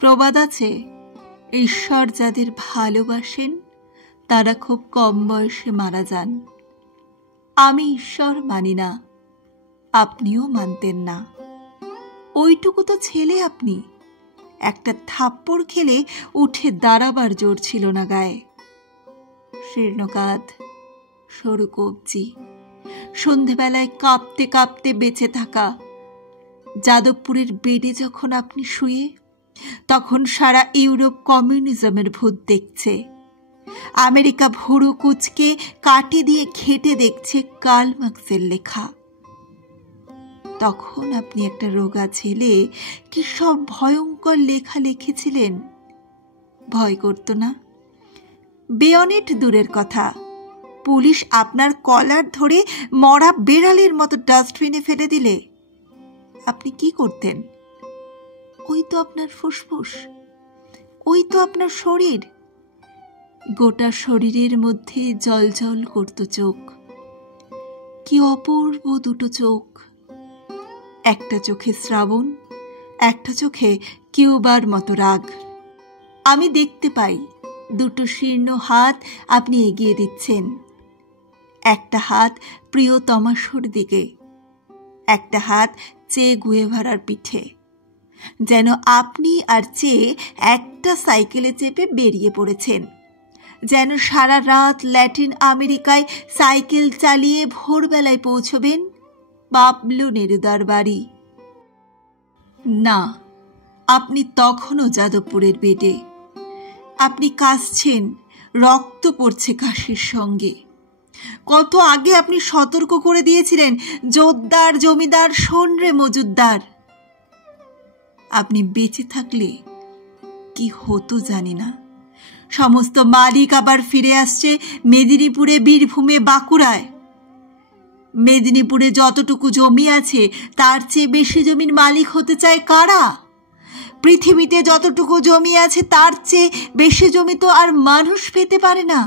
প্রবাদ আছে, ঈশ্বর যাদের ভালোবাসেন তারা খুব কম বয়সে মারা যান। আমি ঈশ্বর মানি না, আপনিও মানতেন না। ওইটুকু তো ছেলে আপনি, একটা থাপ্পড় খেলে উঠে দাঁড়াবার জোর ছিল না গায়ে। শীর্ণকাঁধ, সরু কবজি, সন্ধেবেলায় কাঁপতে কাঁপতে বেঁচে থাকা। যাদবপুরের বেডে যখন আপনি শুয়ে, তখন সারা ইউরোপ কমিউনিজমের ভূত দেখছে। আমেরিকা ভুরু কুচকে কাঠি দিয়ে ঘেঁটে দেখছে কার্ল মার্ক্সের লেখা। তখন আপনি একটা রোগা ছেলে কি সব ভয়ঙ্কর লেখা লিখেছিলেন। ভয় করত না? বেয়নেট দূরের কথা, পুলিশ আপনার কলার ধরে মরা বেড়ালের মতো ডাস্টবিনে ফেলে দিলে আপনি কি করতেন? ওই তো আপনার ফুসফুস, ওই তো আপনার শরীর। গোটা শরীরের মধ্যে জলজল করত চোখ। কি অপূর্ব দুটো চোখ! একটা চোখে শ্রাবণ, একটা চোখে কিউবার মতো রাগ। আমি দেখতে পাই দুটো শীর্ণ হাত আপনি এগিয়ে দিচ্ছেন। একটা হাত প্রিয়তমার দিকে, একটা হাত চে গুয়েভারার পিঠে। যেন আপনি আর চে একটা সাইকেলে চেপে বেরিয়ে পড়েছেন। যেন সারা রাত ল্যাটিন আমেরিকায় সাইকেল চালিয়ে ভোরবেলায় পৌঁছবেন পাবলো নেরুদার বাড়ি। না, আপনি তখনও যাদবপুরের বেডে। আপনি কাশছেন, রক্ত পড়ছে কাশির সঙ্গে। কত আগে আপনি সতর্ক করে দিয়েছিলেন, জোরদার জমিদার শোন রে মজুদ্দার। আপনি বেঁচে থাকলে কি হতো জানি না। সমস্ত মালিক আবার ফিরে আসছে মেদিনীপুরে, বীরভূমে, বাঁকুড়ায়। মেদিনীপুরে যতটুকু জমি আছে তার চেয়ে বেশি জমির মালিক হতে চায় কারা? পৃথিবীতে যতটুকু জমি আছে তার চেয়ে বেশি জমি তো আর মানুষ পেতে পারে না।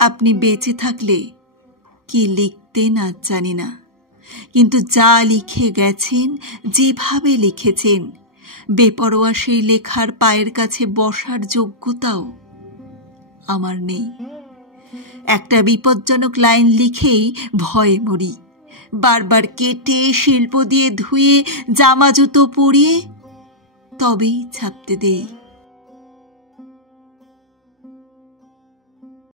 আপনি বেঁচে থাকলে কি লিখতেন আজ জানি না, কিন্তু যা লিখে গেছেন, যেভাবে লিখেছেন, বেপরোয়া সেই লেখার পায়ের কাছে বসার যোগ্যতাও আমার নেই। একটা বিপজ্জনক লাইন লিখেই ভয়ে মরি, বারবার কেটে শিল্প দিয়ে ধুয়ে জামা জুতো পরিয়ে তবেই ছাপতে দেই।